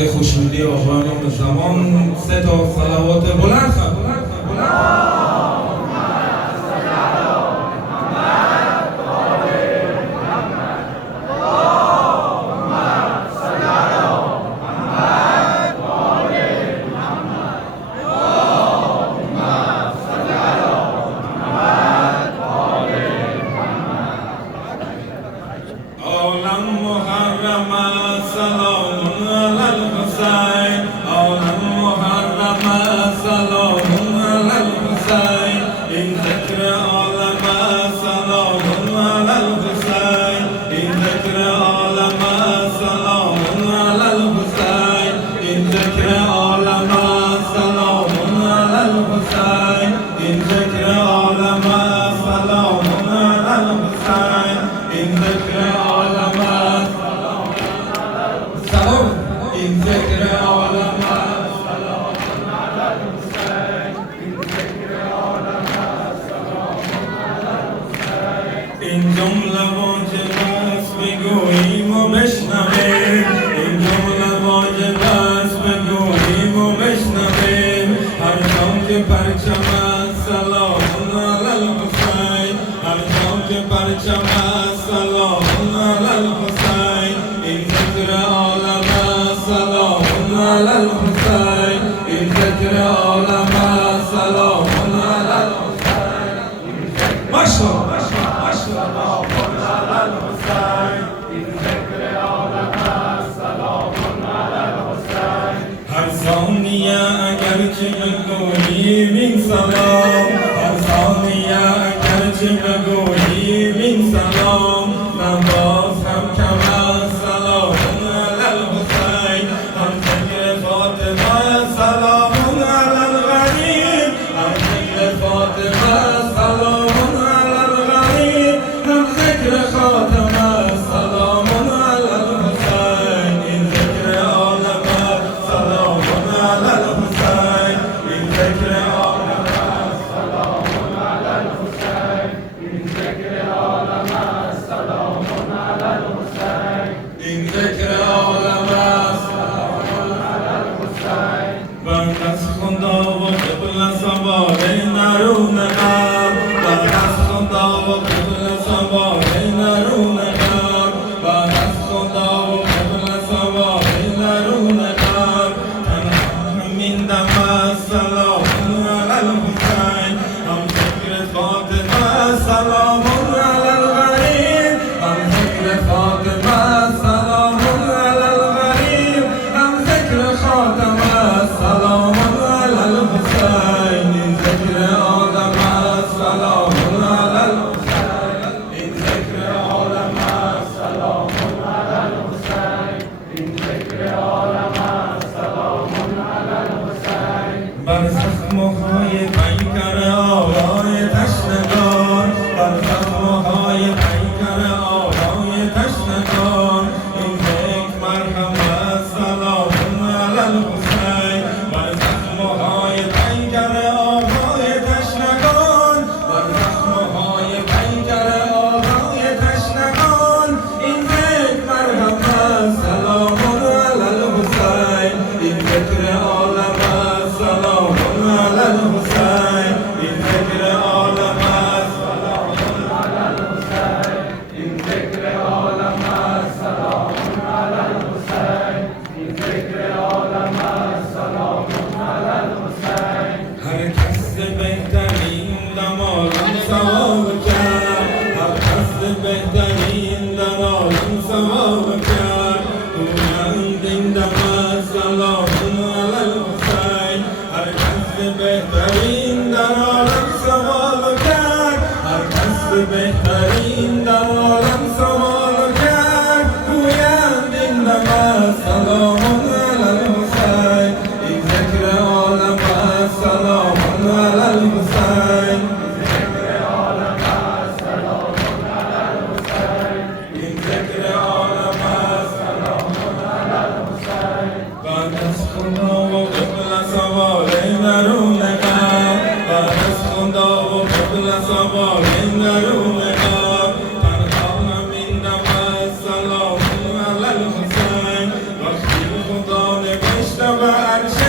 برای خوشنودی آقایان زمان 3 تا صلوات بلند خواهد. این جمله واجب است بگوییم و بشنویم، این جمله واجب است بگوییم و بشنویم. هر جا که پرچم است سلام علی الحسین، هر جا که پرچم است سلام علی الحسین. این ذکر عالم است سلام علی الحسین، این ذکر عالم است سلام علی الحسین. ماشاءالله اگرچه بگوییم این سلام، هر ثانیه اگرچه بگوییم این سلام، نماز هم کم است سلام علی الحسین. هم ذکر فاطمه سلام علی الغریب، هم ذکر فاطمه سلام علی الغریب، هم ذکر خاتمه سلام علی الحسین. این ذکر عالم سلام علی الحسین، این ذکر عالم سلام علی الحسین، این ذکر عالم سلام علی الحسین، این ذکر عالم سلام علی الحسین. بعد از خدا و قبل سوار نرون قلب، بعد از خدا و قبل سوار نرون قلب، بعد از خدا و قبل سوار نرون قلب. همین دم سلام علی الحسین، هم ذکر فاطمه سلام علی الغریب، هم ذکر فاطمه سلام علی الغریب، هم ذکر خاتمه سلام علی الحسین. این ذکر عالم سلام علی الحسین، این ذکر عالم سلام علی الحسین، این ذکر عالم سلام علی الحسین. بر زخم‌های پیکر آقای تشنگان، بر زخم‌های پیکر آقای تشنگان، این یک مرهم سلام علی الحسین. بر زخم‌های پیکر آقای تشنگان، بر زخم‌های پیکر آقای تشنگان، این یک مرهم سلام علی الحسین. این ذکر عالم سلام علی الحسین، این ذکر عالم سلام علی الحسین، این ذکر عالم سلام علی الحسین، این ذکر عالم سلام علی الحسین. هر کس بهترین دم عالم ثواب کرد، هر کس بهترین دم عالم ثواب کرد. گویند این دم سلام علی الحسین، هر کس بهترین در عالم سوال کرد، هر کس بهترین در عالم سوال کرد. گویند این دم سلام علی الحسین، این ذکر عالم سلام علی الحسین، ذکر عالم سلام علی الحسین، این ذکر عالم سلام علی الحسین. بعد از خدا و قبل سوار نرون قلب، بعد از خدا و قبل سوار نرون قلب. تنها همین دم سلام علی الحسین، وقتی خدا جناب عرش